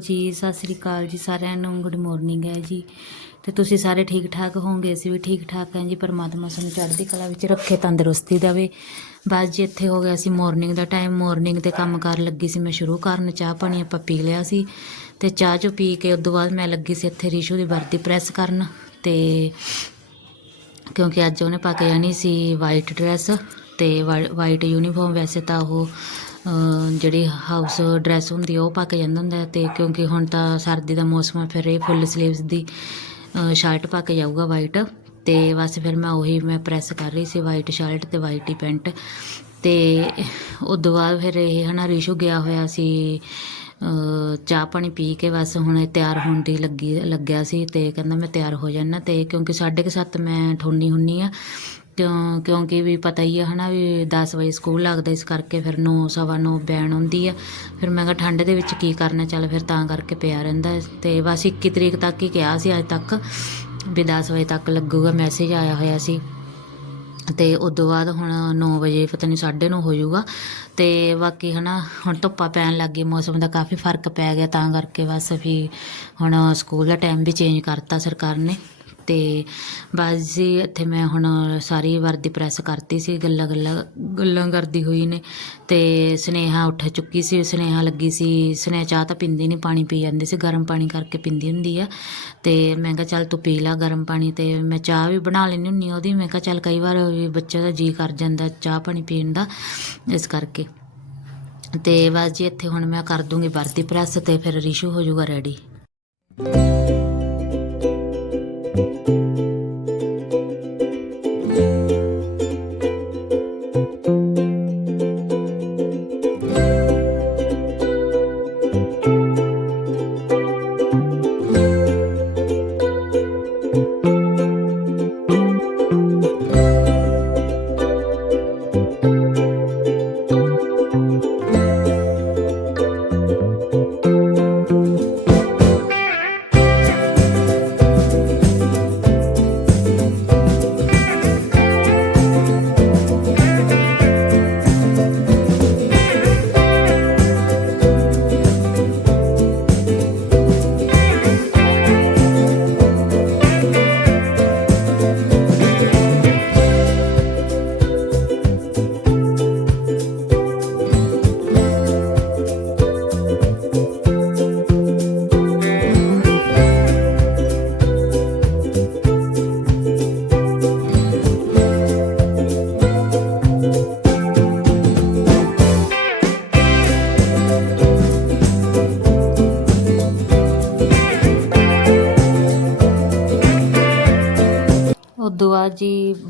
ਜੀ, ਸਤਿ ਸ੍ਰੀ ਅਕਾਲ ਜੀ ਸਾਰਿਆਂ ਨੂੰ ਗੁੱਡ ਮਾਰਨਿੰਗ ਹੈ ਜੀ। ਤੇ ਤੁਸੀਂ ਸਾਰੇ ਠੀਕ ਠਾਕ ਹੋਵੋਗੇ? ਅਸੀਂ ਵੀ ਠੀਕ ਠਾਕ ਹਾਂ ਜੀ, ਪਰਮਾਤਮਾ ਸਾਨੂੰ ਚੜ੍ਹਦੀ ਕਲਾ ਵਿੱਚ ਰੱਖੇ, ਤੰਦਰੁਸਤੀ ਦੇਵੇ। ਬਸ ਜੀ, ਇੱਥੇ ਹੋ ਗਿਆ ਸੀ ਮਾਰਨਿੰਗ ਦਾ ਟਾਈਮ ਮਾਰਨਿੰਗ 'ਤੇ ਕੰਮ ਕਰ ਲੱਗੀ ਸੀ, ਮੈਂ ਸ਼ੁਰੂ ਕਰਨ, ਚਾਹ ਪਾਣੀ ਆਪਾਂ ਪੀ ਲਿਆ ਸੀ। ਤੇ ਚਾਹ ਚੋ ਪੀ ਕੇ ਉਦੋਂ ਬਾਅਦ ਮੈਂ ਲੱਗੀ ਸੀ ਇੱਥੇ ਰਿਸ਼ੂ ਦੀ ਵਰਦੀ ਪ੍ਰੈਸ ਕਰਨ। ਤੇ ਕਿਉਂਕਿ ਅੱਜ ਉਹਨੇ ਪਾ ਕੇ ਜਾਣੀ ਸੀ ਵਾਈਟ ਡਰੈਸ ਤੇ ਵਾਈਟ ਯੂਨੀਫਾਰਮ ਵੈਸੇ ਤਾਂ ਉਹ ਜਿਹੜੀ ਹਾਊਸ ਡਰੈਸ ਹੁੰਦੀ ਆ, ਉਹ ਪਾ ਕੇ ਜਾਂਦਾ ਹੁੰਦਾ ਹੈ ਤੇ ਕਿਉਂਕਿ ਹੁਣ ਤਾਂ ਸਰਦੀ ਦਾ ਮੌਸਮ ਆ, ਫਿਰ ਇਹ ਫੁੱਲ ਸਲੀਵਸ ਦੀ ਸ਼ਰਟ ਪਾ ਕੇ ਜਾਊਗਾ ਵਾਈਟ ਤੇ ਬਸ ਫਿਰ ਮੈਂ ਉਹੀ ਮੈਂ ਪ੍ਰੈਸ ਕਰ ਰਹੀ ਸੀ ਵਾਈਟ ਸ਼ਰਟ ਤੇ ਵਾਈਟ ਹੀ ਪੈਂਟ ਤੇ ਉਦੋਂ ਬਾਅਦ ਫਿਰ ਇਹ ਹਨਾ ਰਿਸ਼ੂ ਗਿਆ ਹੋਇਆ ਸੀ ਚਾਹ ਪਾਣੀ ਪੀ ਕੇ ਬਸ ਹੁਣ ਇਹ ਤਿਆਰ ਹੋਣ ਦੀ ਲੱਗੀ, ਲੱਗਿਆ ਸੀ ਤੇ ਕਹਿੰਦਾ ਮੈਂ ਤਿਆਰ ਹੋ ਜਾਣਾ ਤੇ ਕਿਉਂਕਿ 7:30 ਮੈਂ ਠੋਨੀ ਹੁੰਨੀ ਆ ਕਿਉਂ, ਕਿਉਂਕਿ ਵੀ ਪਤਾ ਹੀ ਆ ਹਨਾ ਵੀ 10 ਵਜੇ ਸਕੂਲ ਲੱਗਦਾ, ਇਸ ਕਰਕੇ ਫਿਰ 9 ਸਵਾ 9 ਬੈਣ ਆਉਂਦੀ ਆ। ਫਿਰ ਮੈਂ ਕਿਹਾ ਠੰਡ ਦੇ ਵਿੱਚ ਕੀ ਕਰਨਾ, ਚੱਲ ਫਿਰ ਤਾਂ ਕਰਕੇ ਪਿਆ ਰਹਿੰਦਾ। ਹੈ। ਤੇ ਬਸ 21 ਤਰੀਕ ਤੱਕ ਹੀ ਕਿਹਾ ਸੀ ਅੱਜ ਤੱਕ ਵੀ 10 ਵਜੇ ਤੱਕ ਲੱਗੂਗਾ ਮੈਸੇਜ ਆਇਆ ਹੋਇਆ ਸੀ। ਤੇ ਉਦੋਂ ਬਾਅਦ ਹੁਣ 9 ਵਜੇ ਪਤਾ ਨਹੀਂ 9:30 ਹੋ ਜਾਊਗਾ। ਤੇ ਬਾਕੀ ਹਨਾ, ਹੁਣ ਧੁੱਪਾ ਪੈਣ ਲੱਗ ਗਈ ਮੌਸਮ ਦਾ ਕਾਫੀ ਫ਼ਰਕ ਪੈ ਗਿਆ, ਤਾਂ ਕਰਕੇ ਬਸ ਵੀ ਹੁਣ ਸਕੂਲ ਦਾ ਟਾਈਮ ਵੀ ਚੇਂਜ ਕਰਤਾ ਸਰਕਾਰ ਨੇ। ਤੇ ਬਸ ਜੀ, ਇੱਥੇ ਮੈਂ ਹੁਣ ਸਾਰੀ ਵਰਦੀ ਪ੍ਰੈਸ ਕਰਤੀ ਸੀ, ਗੱਲਾਂ ਗੱਲਾਂ ਗੱਲਾਂ ਕਰਦੀ ਹੋਈ ਨੇ ਅਤੇ ਸਨੇਹਾ ਉੱਠ ਚੁੱਕੀ ਸੀ, ਸੁਨੇਹਾ ਲੱਗੀ ਸੀ, ਸੁਨੇਹਾ ਚਾਹ ਤਾਂ ਪੀਂਦੀ ਨਹੀਂ ਪਾਣੀ ਪੀ ਜਾਂਦੀ ਸੀ, ਗਰਮ ਪਾਣੀ ਕਰਕੇ ਪੀਂਦੀ ਹੁੰਦੀ ਆ ਅਤੇ ਮੈਂ ਕਿਹਾ ਚੱਲ ਤੂੰ ਪੀ ਲੈ ਗਰਮ ਪਾਣੀ ਅਤੇ ਮੈਂ ਚਾਹ ਵੀ ਬਣਾ ਲੈਂਦੀ ਹੁੰਦੀ ਆ ਉਹਦੀ, ਮੈਂ ਕਿਹਾ ਚੱਲ ਕਈ ਵਾਰ ਵੀ ਬੱਚੇ ਦਾ ਜੀ ਕਰ ਜਾਂਦਾ ਚਾਹ ਪਾਣੀ ਪੀਣ ਦਾ, ਇਸ ਕਰਕੇ। ਤੇ ਬਸ ਜੀ, ਇੱਥੇ ਹੁਣ ਮੈਂ ਕਰ ਦੂੰਗੀ ਵਰਦੀ ਪ੍ਰੈਸ ਤੇ ਫਿਰ ਰਿਸ਼ੂ ਹੋ ਜਾਊਗਾ ਰੈਡੀ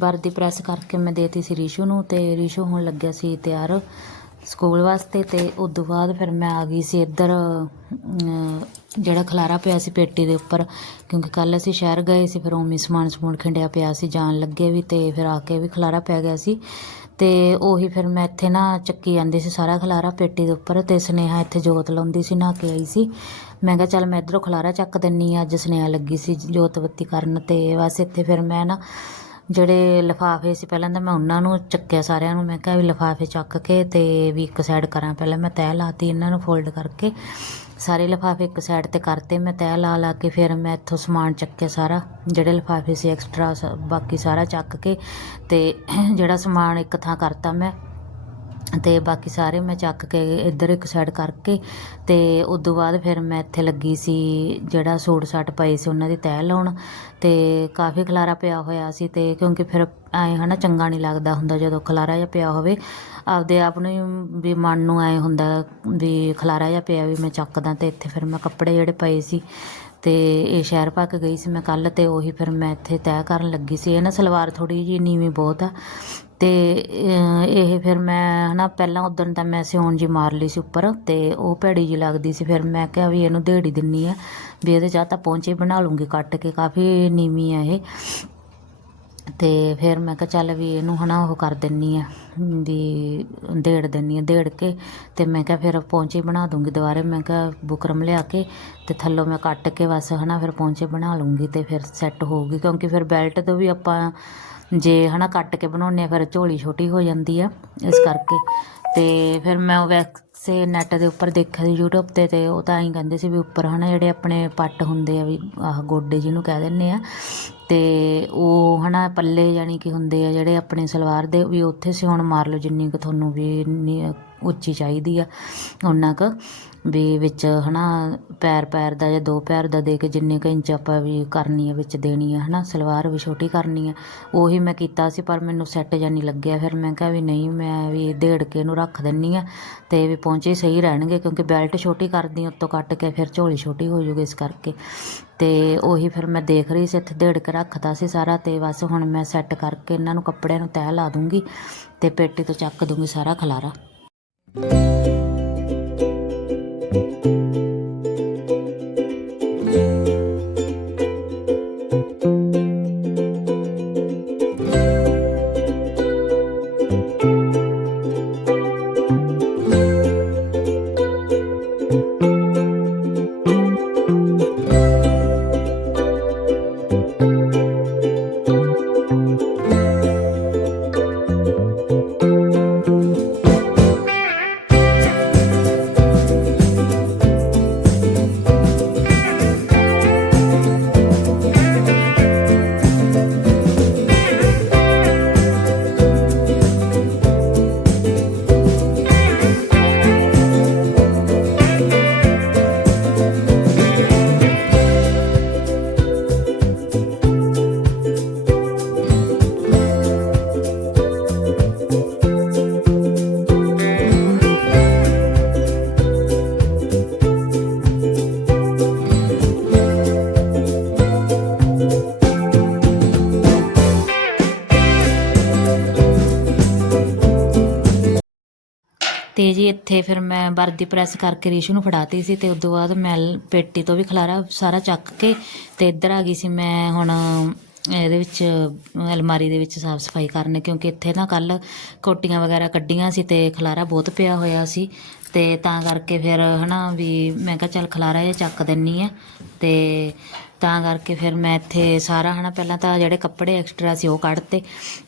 ਵਰਦੀ ਪ੍ਰੈਸ ਕਰਕੇ ਮੈਂ ਦੇਤੀ ਸੀ ਰਿਸ਼ੂ ਨੂੰ ਤੇ ਰਿਸ਼ੂ ਹੁਣ ਲੱਗਿਆ ਸੀ ਤਿਆਰ ਸਕੂਲ ਵਾਸਤੇ ਤੇ ਤੋਂ ਬਾਅਦ ਫਿਰ ਮੈਂ ਆ ਗਈ ਸੀ ਇੱਧਰ ਜਿਹੜਾ ਖਲਾਰਾ ਪਿਆ ਸੀ ਪੇਟੀ ਦੇ ਉੱਪਰ, ਕਿਉਂਕਿ ਕੱਲ ਅਸੀਂ ਸ਼ਹਿਰ ਗਏ ਸੀ, ਫਿਰ ਉਮੀ ਸਮਾਨ ਸਮੂਨ ਖਿੰਡਿਆ ਪਿਆ ਸੀ, ਜਾਣ ਲੱਗੇ ਵੀ ਤੇ ਫਿਰ ਆ ਕੇ ਵੀ ਖਲਾਰਾ ਪੈ ਗਿਆ ਸੀ। ਤੇ ਉਹੀ ਫਿਰ ਮੈਂ ਇੱਥੇ ਨਾ ਚੱਕੀ ਜਾਂਦੀ ਸੀ ਸਾਰਾ ਖਲਾਰਾ ਪੇਟੀ ਦੇ ਉੱਪਰ ਤੇ ਸਨੇਹਾ ਇੱਥੇ ਜੋਤ ਲਾਉਂਦੀ ਸੀ, ਨਹਾ ਕੇ ਆਈ ਸੀ। ਮੈਂ ਕਿਹਾ ਚੱਲ ਮੈਂ ਇੱਧਰੋਂ ਖਲਾਰਾ ਚੱਕ ਦਿੰਨੀ ਆ, ਅੱਜ ਸਨੇਹਾ ਲੱਗੀ ਸੀ ਜੋਤ ਬੱਤੀ ਕਰਨ ਤੇ, ਬਸ ਇੱਥੇ ਫਿਰ ਮੈਂ ਨਾ ਜਿਹੜੇ ਲਿਫਾਫੇ ਸੀ, ਪਹਿਲਾਂ ਤਾਂ ਮੈਂ ਉਹਨਾਂ ਨੂੰ ਚੱਕਿਆ ਸਾਰਿਆਂ ਨੂੰ, ਮੈਂ ਕਿਹਾ ਵੀ ਲਿਫਾਫੇ ਚੱਕ ਕੇ ਤੇ ਵੀ ਇੱਕ ਸਾਈਡ ਕਰਾਂ। ਪਹਿਲਾਂ ਮੈਂ ਤੈਅ ਲਾਤੀ ਇਹਨਾਂ ਨੂੰ ਫੋਲਡ ਕਰਕੇ, ਸਾਰੇ ਲਿਫਾਫੇ ਇੱਕ ਸਾਈਡ ਤੇ ਕਰਤੇ, ਮੈਂ ਤੈਅ ਲਾ ਲਾ ਕੇ ਫਿਰ ਮੈਂ ਇੱਥੋਂ ਸਮਾਨ ਚੱਕਿਆ ਸਾਰਾ, ਜਿਹੜੇ ਲਿਫਾਫੇ ਸੀ ਐਕਸਟਰਾ ਬਾਕੀ ਸਾਰਾ ਚੱਕ ਕੇ ਤੇ ਜਿਹੜਾ ਸਮਾਨ ਇੱਕ ਥਾਂ ਕਰਤਾ ਮੈਂ ਅਤੇ ਬਾਕੀ ਸਾਰੇ ਮੈਂ ਚੱਕ ਕੇ ਇੱਧਰ ਇੱਕ ਸਾਈਡ ਕਰਕੇ ਤੇ ਉਦੋਂ ਬਾਅਦ ਫਿਰ ਮੈਂ ਇੱਥੇ ਲੱਗੀ ਸੀ, ਜਿਹੜਾ ਸੂਟ ਸਾਟ ਪਏ ਸੀ ਉਹਨਾਂ ਦੀ ਤਹਿ ਲਾਉਣ ਅਤੇ ਕਾਫੀ ਖਲਾਰਾ ਪਿਆ ਹੋਇਆ ਸੀ ਅਤੇ ਕਿਉਂਕਿ ਫਿਰ ਐ ਹਨਾ ਚੰਗਾ ਨਹੀਂ ਲੱਗਦਾ ਹੁੰਦਾ ਜਦੋਂ ਖਲਾਰਾ ਜਿਹਾ ਪਿਆ ਹੋਵੇ, ਆਪਦੇ ਆਪ ਨੂੰ ਹੀ ਵੀ ਮਨ ਨੂੰ ਐਂ ਹੁੰਦਾ ਵੀ ਖਲਾਰਾ ਜਿਹਾ ਪਿਆ ਵੀ ਮੈਂ ਚੱਕਦਾ ਅਤੇ ਇੱਥੇ ਫਿਰ ਮੈਂ ਕੱਪੜੇ ਜਿਹੜੇ ਪਏ ਸੀ ਅਤੇ ਇਹ ਸ਼ਹਿਰ ਪਾ ਕੇ ਗਈ ਸੀ ਮੈਂ ਕੱਲ੍ਹ ਅਤੇ ਉਹੀ ਫਿਰ ਮੈਂ ਇੱਥੇ ਤੈਅ ਕਰਨ ਲੱਗੀ ਸੀ। ਇਹ ਨਾ ਸਲਵਾਰ ਥੋੜ੍ਹੀ ਜਿਹੀ ਨੀਵੀਂ ਬਹੁਤ ਆ। ਅਤੇ ਇਹ ਫਿਰ ਮੈਂ ਹੈ ਨਾ ਪਹਿਲਾਂ ਉਦੋਂ ਤਾਂ ਮੈਂ ਸਿਉਣ ਜੀ ਮਾਰ ਲਈ ਸੀ ਉੱਪਰ ਅਤੇ ਉਹ ਭੈੜੀ ਜੀ ਲੱਗਦੀ ਸੀ। ਫਿਰ ਮੈਂ ਕਿਹਾ ਵੀ ਇਹਨੂੰ ਦੇੜੀ ਦਿੰਨੀ ਆ ਵੀ ਇਹਦੇ ਚਾਹ ਤਾਂ ਪਹੁੰਚੇ ਬਣਾ ਲੂੰਗੀ ਕੱਟ ਕੇ। ਕਾਫੀ ਨੀਵੀਂ ਆ ਇਹ। ਅਤੇ ਫਿਰ ਮੈਂ ਕਿਹਾ ਚੱਲ ਵੀ ਇਹਨੂੰ ਹੈ ਨਾ ਉਹ ਕਰ ਦਿੰਦੀ ਹਾਂ ਵੀ ਦੇੜ ਦਿੰਦੀ ਹਾਂ ਦੇੜ ਕੇ ਅਤੇ ਮੈਂ ਕਿਹਾ ਫਿਰ ਪੌਂਚੇ ਬਣਾ ਦੂੰਗੀ ਦੁਬਾਰੇ, ਮੈਂ ਕਿਹਾ ਬੁਕਰਮ ਲਿਆ ਕੇ ਅਤੇ ਥੱਲੋਂ ਮੈਂ ਕੱਟ ਕੇ ਬਸ ਹੈ ਨਾ ਫਿਰ ਪੌਂਚੇ ਬਣਾ ਲੂੰਗੀ ਅਤੇ ਫਿਰ ਸੈੱਟ ਹੋਊਗੀ ਕਿਉਂਕਿ ਫਿਰ ਬੈਲਟ ਤੋਂ ਵੀ ਆਪਾਂ ਜੇ ਹੈ ਨਾ ਕੱਟ ਕੇ ਬਣਾਉਂਦੇ ਹਾਂ ਫਿਰ ਝੋਲੀ ਛੋਟੀ ਹੋ ਜਾਂਦੀ ਆ ਇਸ ਕਰਕੇ। ਅਤੇ ਫਿਰ ਮੈਂ ਉਹ ਵੈਕਸ ਸੇ ਨੈਟ ਦੇ ਉੱਪਰ ਦੇਖਿਆ ਸੀ YouTube ਤੇ ਤੇ ਉਹ ਤਾਂ ਐਂ ਕਹਿੰਦੇ ਸੀ ਵੀ ਉੱਪਰ ਹਨਾ ਜਿਹੜੇ ਆਪਣੇ ਪੱਟ ਹੁੰਦੇ ਆ ਵੀ ਆਹ ਗੋਡੇ ਜਿਹਨੂੰ ਕਹਿ ਦਿੰਦੇ ਆ ਅਤੇ ਉਹ ਹੈ ਨਾ ਪੱਲੇ ਯਾਨੀ ਕਿ ਹੁੰਦੇ ਆ ਜਿਹੜੇ ਆਪਣੇ ਸਲਵਾਰ ਦੇ ਵੀ ਉੱਥੇ ਸਿਉਣ ਮਾਰ ਲਓ ਜਿੰਨੀ ਕੁ ਤੁਹਾਨੂੰ ਵੀ ਨੀ- ਉੱਚੀ ਚਾਹੀਦੀ ਆ। ਉਹਨਾਂ ਕੁ ਵੀ ਵਿੱਚ ਹਨਾ ਪੈਰ ਪੈਰ ਦਾ ਜਾਂ ਦੋ ਪੈਰ ਦਾ ਦੇ ਕੇ ਜਿੰਨੇ ਕੁ ਇੰਚ ਆਪਾਂ ਵੀ ਕਰਨੀ ਆ ਵਿੱਚ ਦੇਣੀ ਆ ਹਨਾ, ਸਲਵਾਰ ਵੀ ਛੋਟੀ ਕਰਨੀ ਆ। ਉਹੀ ਮੈਂ ਕੀਤਾ ਸੀ ਪਰ ਮੈਨੂੰ ਸੈੱਟ ਜਾਂ ਨਹੀਂ ਲੱਗਿਆ। ਫਿਰ ਮੈਂ ਕਿਹਾ ਵੀ ਨਹੀਂ, ਮੈਂ ਵੀ ਦੇੜ ਕੇ ਇਹਨੂੰ ਰੱਖ ਦਿੰਨੀ ਆ ਤੇ ਵੀ ਪਹੁੰਚੇ ਸਹੀ ਰਹਿਣਗੇ ਕਿਉਂਕਿ ਬੈਲਟ ਛੋਟੀ ਕਰਦੀ ਉੱਤੋਂ ਕੱਟ ਕੇ ਫਿਰ ਝੋਲੀ ਛੋਟੀ ਹੋ ਜੂਗੀ ਇਸ ਕਰਕੇ। ਤੇ ਉਹੀ ਫਿਰ ਮੈਂ ਦੇਖ ਰਹੀ ਸੀ, ਇੱਥੇ ਦੇੜ ਕੇ ਰੱਖਦਾ ਸੀ ਸਾਰਾ ਤੇ ਬਸ ਹੁਣ ਮੈਂ ਸੈੱਟ ਕਰਕੇ ਇਹਨਾਂ ਨੂੰ ਕੱਪੜਿਆਂ ਨੂੰ ਤਹਿ ਲਾ ਦੂੰਗੀ ਤੇ ਪੇਟੀ ਤੋਂ ਚੱਕ ਦੂੰਗੀ ਸਾਰਾ ਖਲਾਰਾ। Thank you. ਤੇ ਜੀ ਇੱਥੇ ਫਿਰ ਮੈਂ ਵਰਦੀ ਪ੍ਰੈਸ ਕਰਕੇ ਰੀਸ਼ੂ ਨੂੰ ਫੜਾਤੀ ਸੀ ਤੇ ਉਸ ਤੋਂ ਬਾਅਦ ਮੈਂ ਪੇਟੀ ਤੋਂ ਵੀ ਖਲਾਰਾ ਸਾਰਾ ਚੱਕ ਕੇ ਤੇ ਇੱਧਰ ਆ ਗਈ ਸੀ ਮੈਂ ਹੁਣ, ਇਹਦੇ ਵਿੱਚ, ਅਲਮਾਰੀ ਦੇ ਵਿੱਚ ਸਾਫ਼ ਸਫ਼ਾਈ ਕਰਨ ਕਿਉਂਕਿ ਇੱਥੇ ਨਾ ਕੱਲ ਕੋਟੀਆਂ ਵਗੈਰਾ ਕੱਢੀਆਂ ਸੀ ਤੇ ਖਲਾਰਾ ਬਹੁਤ ਪਿਆ ਹੋਇਆ ਸੀ। ਤੇ ਤਾਂ ਕਰਕੇ ਫਿਰ ਹਨਾ ਵੀ ਮੈਂ ਕਿਹਾ ਚੱਲ ਖਲਾਰਾ ਜਿਹਾ ਚੱਕ ਦਿੰਨੀ ਆ। ਤੇ ਤਾਂ ਕਰਕੇ ਫਿਰ ਮੈਂ ਇੱਥੇ ਸਾਰਾ ਹਨਾ ਪਹਿਲਾਂ ਤਾਂ ਜਿਹੜੇ ਕੱਪੜੇ ਐਕਸਟਰਾ ਸੀ ਉਹ ਕੱਢਤੇ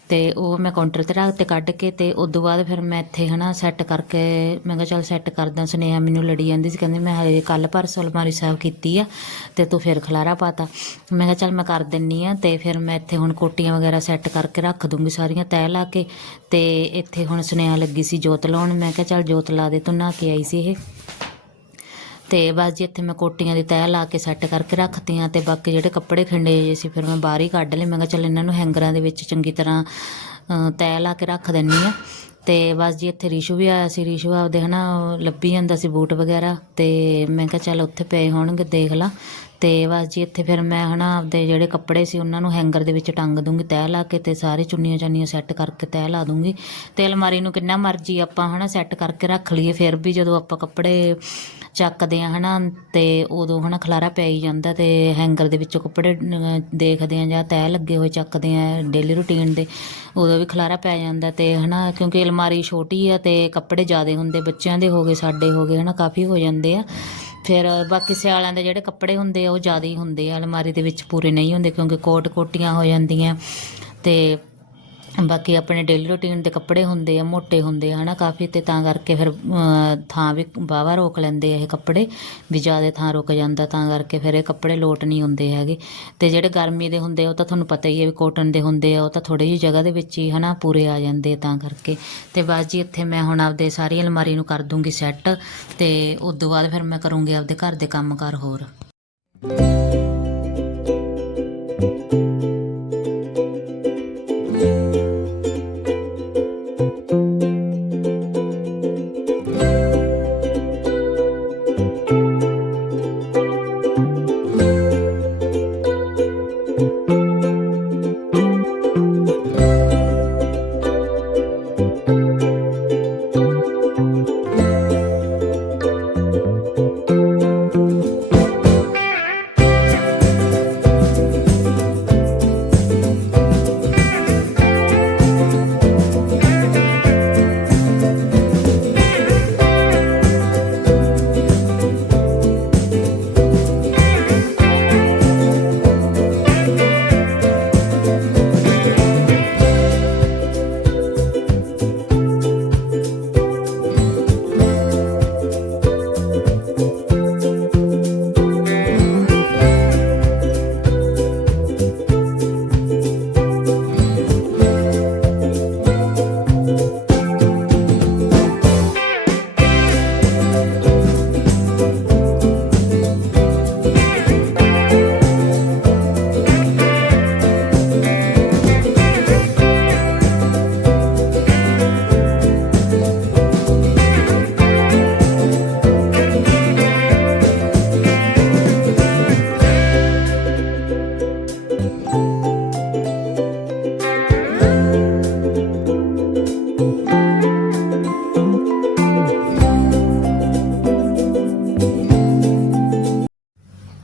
ਤੇ ਉਹ ਮੈਂ ਕਾਊਂਟਰ ਤੇ ਰੱਖ ਤੇ ਕੱਢ ਕੇ ਤੇ ਉਸ ਤੋਂ ਬਾਅਦ ਫਿਰ ਮੈਂ ਇੱਥੇ ਹਨਾ ਸੈੱਟ ਕਰਕੇ ਮੈਂ ਕਿਹਾ ਚੱਲ ਸੈੱਟ ਕਰਦਾ। ਸੁਨੇਹਾ ਮੈਨੂੰ ਲੜੀ ਜਾਂਦੀ ਸੀ, ਕਹਿੰਦੀ ਮੈਂ ਹਜੇ ਕੱਲ ਪਰਸੋਂ ਅਲਮਾਰੀ ਸਾਹਿਬ ਕੀਤੀ ਆ ਤੇ ਤੂੰ ਫਿਰ ਖਲਾਰਾ ਪਾਤਾ। ਮੈਂ ਕਿਹਾ ਚੱਲ ਮੈਂ ਕਰ ਦਿੰਨੀ ਆ ਤੇ ਫਿਰ ਮੈਂ ਇੱਥੇ ਹੁਣ ਕੋਟੀਆਂ ਵਗੈਰਾ ਸੈੱਟ ਕਰਕੇ ਰੱਖ ਦੂੰਗੀ ਸਾਰੀਆਂ ਤੈਅ ਲਾ ਕੇ ਤੇ ਇੱਥੇ ਹੁਣ ਸੁਨੇਹਾ ਲੱਗੀ ਸੀ ਜੋਤ ਲਾਉਣ। ਮੈਂ ਕਿਹਾ ਚੱਲ ਜੋਤ ਲਾ ਦੇ ਤੂੰ, ਨਾ ਕੇ ਆਈ ਸੀ ਇਹ। ਤੇ ਬਸ ਜੀ ਇੱਥੇ ਮੈਂ ਕੋਟੀਆਂ ਦੀ ਤੈਅ ਲਾ ਕੇ ਸੈੱਟ ਕਰਕੇ ਰੱਖਤੀਆਂ ਤੇ ਬਾਕੀ ਜਿਹੜੇ ਕੱਪੜੇ ਖਿੰਡੇ ਜੇ ਸੀ ਫਿਰ ਮੈਂ ਬਾਹਰ ਹੀ ਕੱਢ ਲਏ। ਮੈਂ ਕਿਹਾ ਚੱਲ ਇਹਨਾਂ ਨੂੰ ਹੈਂਗਰਾਂ ਦੇ ਵਿੱਚ ਚੰਗੀ ਤਰ੍ਹਾਂ ਅ, ਤੈਅ ਲਾ ਕੇ ਰੱਖ ਦਿੰਨੀ ਆ ਤੇ ਬਸ ਜੀ ਇੱਥੇ ਰੀਸ਼ੂ ਵੀ ਆਇਆ ਸੀ। ਰੀਸ਼ੂ ਆਪਦੇ ਹਨਾ ਉਹ ਲੱਭੀ ਜਾਂਦਾ ਸੀ ਬੂਟ ਵਗੈਰਾ। ਤੇ ਮੈਂ ਕਿਹਾ ਚੱਲ ਉੱਥੇ ਪਏ ਹੋਣਗੇ ਦੇਖ ਲਾ। ਤੇ ਬਸ ਜੀ ਇੱਥੇ ਫਿਰ ਮੈਂ ਹਨਾ ਆਪਦੇ ਜਿਹੜੇ ਕੱਪੜੇ ਸੀ ਉਹਨਾਂ ਨੂੰ ਹੈਂਗਰ ਦੇ ਵਿੱਚ ਟੰਗ ਦੂੰਗੀ ਤੈਅ ਲਾ ਕੇ ਤੇ ਸਾਰੇ ਚੁੰਨੀਆਂ ਚਾਨੀਆਂ ਸੈੱਟ ਕਰਕੇ ਤੈਅ ਲਾ ਦੂੰਗੀ। ਤੇ ਅਲਮਾਰੀ ਨੂੰ ਕਿੰਨਾ ਮਰਜ਼ੀ ਆਪਾਂ ਹਨਾ ਸੈੱਟ ਕਰਕੇ ਰੱਖ ਲਈਏ, ਫਿਰ ਵੀ ਜਦੋਂ ਆਪਾਂ ਕੱਪੜੇ ਚੱਕਦੇ ਆ ਹਨਾ ਤੇ ਉਦੋਂ ਹਨਾ ਖਲਾਰਾ ਪੈ ਹੀ ਜਾਂਦਾ ਤੇ ਹੈਂਗਰ ਦੇ ਵਿੱਚੋਂ ਕੱਪੜੇ ਦੇਖਦੇ ਆ ਜਾਂ ਤੈਅ ਲੱਗੇ ਹੋਏ ਚੱਕਦੇ ਆ ਡੇਲੀ ਰੂਟੀਨ ਦੇ, ਉਦੋਂ ਵੀ ਖਲਾਰਾ ਪੈ ਜਾਂਦਾ ਤੇ ਹਨਾ ਕਿਉਂਕਿ ਅਲਮਾਰੀ ਛੋਟੀ ਆ ਤੇ ਕੱਪੜੇ ਜ਼ਿਆਦੇ ਹੁੰਦੇ ਬੱਚਿਆਂ ਦੇ ਹੋ ਗਏ, ਸਾਡੇ ਹੋ ਗਏ ਹਨਾ ਕਾਫੀ ਹੋ ਜਾਂਦੇ ਆ। ਫਿਰ ਬਾਕੀ ਸਿਆਲਾਂ ਦੇ ਜਿਹੜੇ ਕੱਪੜੇ ਹੁੰਦੇ ਆ, ਉਹ ਜ਼ਿਆਦਾ ਹੀ ਹੁੰਦੇ ਆ, ਅਲਮਾਰੀ ਦੇ ਵਿੱਚ ਪੂਰੇ ਨਹੀਂ ਹੁੰਦੇ ਕਿਉਂਕਿ ਕੋਟ ਕੋਟੀਆਂ ਹੋ ਜਾਂਦੀਆਂ ਤੇ ਬਾਕੀ ਆਪਣੇ ਡੇਲੀ ਰੂਟੀਨ ਦੇ ਕੱਪੜੇ ਹੁੰਦੇ ਆ, ਮੋਟੇ ਹੁੰਦੇ ਆ, ਹਨਾ, ਕਾਫੀ ਤੇ ਤਾਂ ਕਰਕੇ ਫਿਰ ਥਾਂ ਵੀ ਵਾਹਵਾ ਰੋਕ ਲੈਂਦੇ ਆ ਇਹ ਕੱਪੜੇ, ਵੀ ਜ਼ਿਆਦਾ ਥਾਂ ਰੁਕ ਜਾਂਦਾ, ਤਾਂ ਕਰਕੇ ਫਿਰ ਇਹ ਕੱਪੜੇ ਲੋਟ ਨਹੀਂ ਹੁੰਦੇ ਹੈਗੇ। ਤੇ ਜਿਹੜੇ ਗਰਮੀ ਦੇ ਹੁੰਦੇ ਆ, ਉਹ ਤਾਂ ਤੁਹਾਨੂੰ ਪਤਾ ਹੀ ਹੈ ਵੀ ਕੋਟਨ ਦੇ ਹੁੰਦੇ ਆ, ਉਹ ਤਾਂ ਥੋੜੀ ਜਿਹੀ ਜਗ੍ਹਾ ਦੇ ਵਿੱਚ ਹੀ, ਹਨਾ, ਪੂਰੇ ਆ ਜਾਂਦੇ ਤਾਂ ਕਰਕੇ। ਤੇ ਬਸ ਜੀ, ਇੱਥੇ ਮੈਂ ਹੁਣ ਆਪਦੇ ਸਾਰੀ ਅਲਮਾਰੀ ਨੂੰ ਕਰ ਦੂੰਗੀ ਸੈੱਟ ਤੇ ਉਸ ਤੋਂ ਬਾਅਦ ਫਿਰ ਮੈਂ ਕਰੂੰਗੀ ਆਪਦੇ ਘਰ ਦੇ ਕੰਮਕਾਰ ਹੋਰ।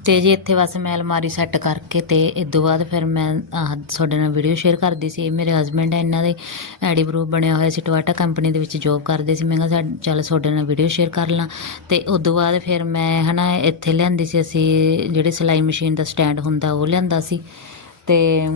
ਤੇ ਜੀ ਇੱਥੇ ਬਸ ਮੈਂ ਅਲਮਾਰੀ ਸੈੱਟ ਕਰਕੇ ਤੇ ਇਸ ਤੋਂ ਬਾਅਦ ਫਿਰ ਮੈਂ, ਆਹ, ਤੁਹਾਡੇ ਨਾਲ ਵੀਡੀਓ ਸ਼ੇਅਰ ਕਰਦੀ ਸੀ। ਇਹ ਮੇਰੇ ਹਸਬੰਡ ਹੈ, ਇਹਨਾਂ ਦੇ ਐਡੀ ਪ੍ਰੂਫ ਬਣਿਆ ਹੋਇਆ ਸੀ ਟਵਾਟਾ ਕੰਪਨੀ ਦੇ ਵਿੱਚ ਜੋਬ ਕਰਦੇ ਸੀ। ਮੈਂ ਕਿਹਾ ਸਾ- ਚੱਲ ਤੁਹਾਡੇ ਨਾਲ ਵੀਡੀਓ ਸ਼ੇਅਰ ਕਰ ਲਾਂ। ਤੇ ਉਸ ਤੋਂ ਬਾਅਦ ਫਿਰ ਮੈਂ, ਹਨਾ, ਇੱਥੇ ਲਿਆਂਦੀ ਸੀ। ਅਸੀਂ ਜਿਹੜੇ ਸਿਲਾਈ ਮਸ਼ੀਨ ਦਾ ਸਟੈਂਡ ਹੁੰਦਾ, ਉਹ ਲਿਆਂਦਾ ਸੀ। ਤੇ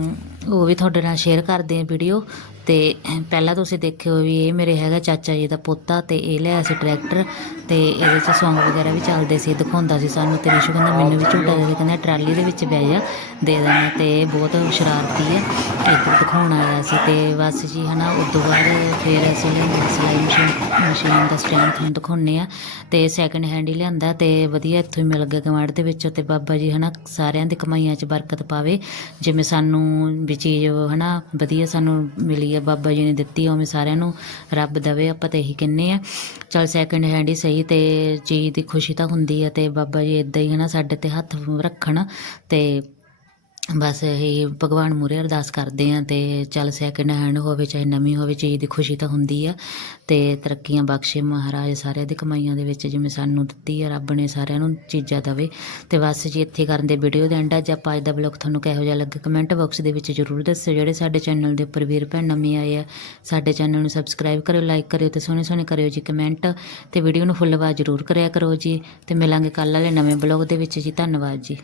ਉਹ ਵੀ ਤੁਹਾਡੇ ਨਾਲ ਸ਼ੇਅਰ ਕਰਦੇ ਆ ਵੀਡੀਓ ਤੇ ਪਹਿਲਾਂ ਤੁਸੀਂ ਦੇਖਿਓ ਵੀ ਇਹ ਮੇਰੇ ਹੈਗਾ ਚਾਚਾ ਜੀ ਦਾ ਪੋਤਾ ਤੇ ਇਹ ਲਿਆ ਸੀ ਟਰੈਕਟਰ ਤੇ ਇਹਦੇ 'ਚ ਸੌਂਗ ਵਗੈਰਾ ਵੀ ਚੱਲਦੇ ਸੀ, ਦਿਖਾਉਂਦਾ ਸੀ ਸਾਨੂੰ ਤੇ ਰਿਸ਼ੂ ਕਹਿੰਦਾ ਮੈਨੂੰ ਵੀ ਝੂਟਾ ਦੇ ਦੇ, ਕਹਿੰਦਾ ਟਰਾਲੀ ਦੇ ਵਿੱਚ ਬਹਿ ਜਾ, ਦੇ ਦੇਣਾ ਤੇ ਬਹੁਤ ਸ਼ਰਾਰਤੀ ਹੈ ਇੱਧਰ ਦਿਖਾਉਣ ਆਇਆ ਸੀ ਤੇ ਬਸ ਜੀ ਹਨਾ ਉਸ ਤੋਂ ਬਾਅਦ ਫਿਰ ਅਸੀਂ ਸਿਲਾਈ ਮਸ਼ੀਨ ਮਸ਼ੀਨ ਦਾ ਸਟੈਂਡ ਤੁਹਾਨੂੰ ਦਿਖਾਉਂਦੇ ਆ ਤੇ ਸੈਕੰਡ ਹੈਂਡ ਹੀ ਲਿਆਂਦਾ ਤੇ ਵਧੀਆ ਇੱਥੋਂ ਹੀ ਮਿਲ ਗਿਆ ਗਵਾੜ ਦੇ ਵਿੱਚੋਂ ਤੇ ਬਾਬਾ ਜੀ ਹਨਾ ਸਾਰਿਆਂ ਦੀ ਕਮਾਈਆਂ 'ਚ ਬਰਕਤ ਪਾਵੇ, ਜਿਵੇਂ ਸਾਨੂੰ ਵੀ ਚੀਜ਼ ਹਨਾ, ਵਧੀਆ ਸਾਨੂੰ ਮਿਲੀ ਹੈ ਬਾਬਾ ਜੀ ਨੇ ਦਿੱਤੀ ਉਵੇਂ ਸਾਰਿਆਂ ਨੂੰ ਰੱਬ ਦਵੇ, ਆਪਾਂ ਤਾਂ ਇਹੀ ਕਹਿੰਨੇ ਆ। ਚਲ ਸੈਕਿੰਡ ਹੈਂਡ ਹੀ ਸਹੀ ਤੇ ਚੀਜ਼ ਦੀ ਖੁਸ਼ੀ ਤਾਂ ਹੁੰਦੀ ਹੈ ਤੇ ਬਾਬਾ ਜੀ ਇਦਾਂ ਹੀ ਹਨਾ, ਸਾਡੇ ਤੇ ਹੱਥ ਰੱਖਣ ਤੇ ਬਸ ਇਹ ਭਗਵਾਨ ਮੂਹਰੇ ਅਰਦਾਸ ਕਰਦੇ ਹਾਂ ਅਤੇ ਚੱਲ ਸੈਕਿੰਡ ਹੈਂਡ ਹੋਵੇ, ਚਾਹੇ ਨਵੀਂ ਹੋਵੇ ਚੀਜ਼ ਦੀ ਖੁਸ਼ੀ ਤਾਂ ਹੁੰਦੀ ਆ। ਅਤੇ ਤਰੱਕੀਆਂ ਬਖਸ਼ੇ ਮਹਾਰਾਜ ਸਾਰਿਆਂ ਦੀ ਕਮਾਈਆਂ ਦੇ ਵਿੱਚ, ਜਿਵੇਂ ਸਾਨੂੰ ਦਿੱਤੀ ਆ, ਰੱਬ ਨੇ ਸਾਰਿਆਂ ਨੂੰ ਚੀਜ਼ਾਂ ਦਵੇ। ਅਤੇ ਬਸ ਜੀ ਇੱਥੇ ਕਰਨ ਦੇ ਵੀਡੀਓ ਦੇ ਐਂਡ ਅੱਜ ਆਪਾਂ ਅੱਜ ਦਾ ਬਲੌਗ ਤੁਹਾਨੂੰ ਕਿਹੋ ਜਿਹਾ ਲੱਗਾ ਕਮੈਂਟ ਬਾਕਸ ਦੇ ਵਿੱਚ ਜਰੂਰ ਦੱਸਿਓ। ਜਿਹੜੇ ਸਾਡੇ ਚੈਨਲ ਦੇ ਉੱਪਰ ਵੀਰ ਭੈਣ ਨਵੇਂ ਆਏ ਆ, ਸਾਡੇ ਚੈਨਲ ਨੂੰ ਸਬਸਕ੍ਰਾਈਬ ਕਰਿਓ ਲਾਈਕ ਕਰਿਓ ਤੇ ਸੋਹਣੇ ਸੋਹਣੇ ਕਰਿਓ ਜੀ ਕਮੈਂਟ ਤੇ ਵੀਡੀਓ ਨੂੰ ਫੁੱਲ ਆਵਾਜ਼ ਜਰੂਰ ਕਰਿਆ ਕਰੋ ਜੀ। ਤੇ ਮਿਲਾਂਗੇ ਕੱਲ੍ਹ ਵਾਲੇ ਨਵੇਂ ਬਲੌਗ ਦੇ ਵਿੱਚ ਜੀ। ਧੰਨਵਾਦ ਜੀ।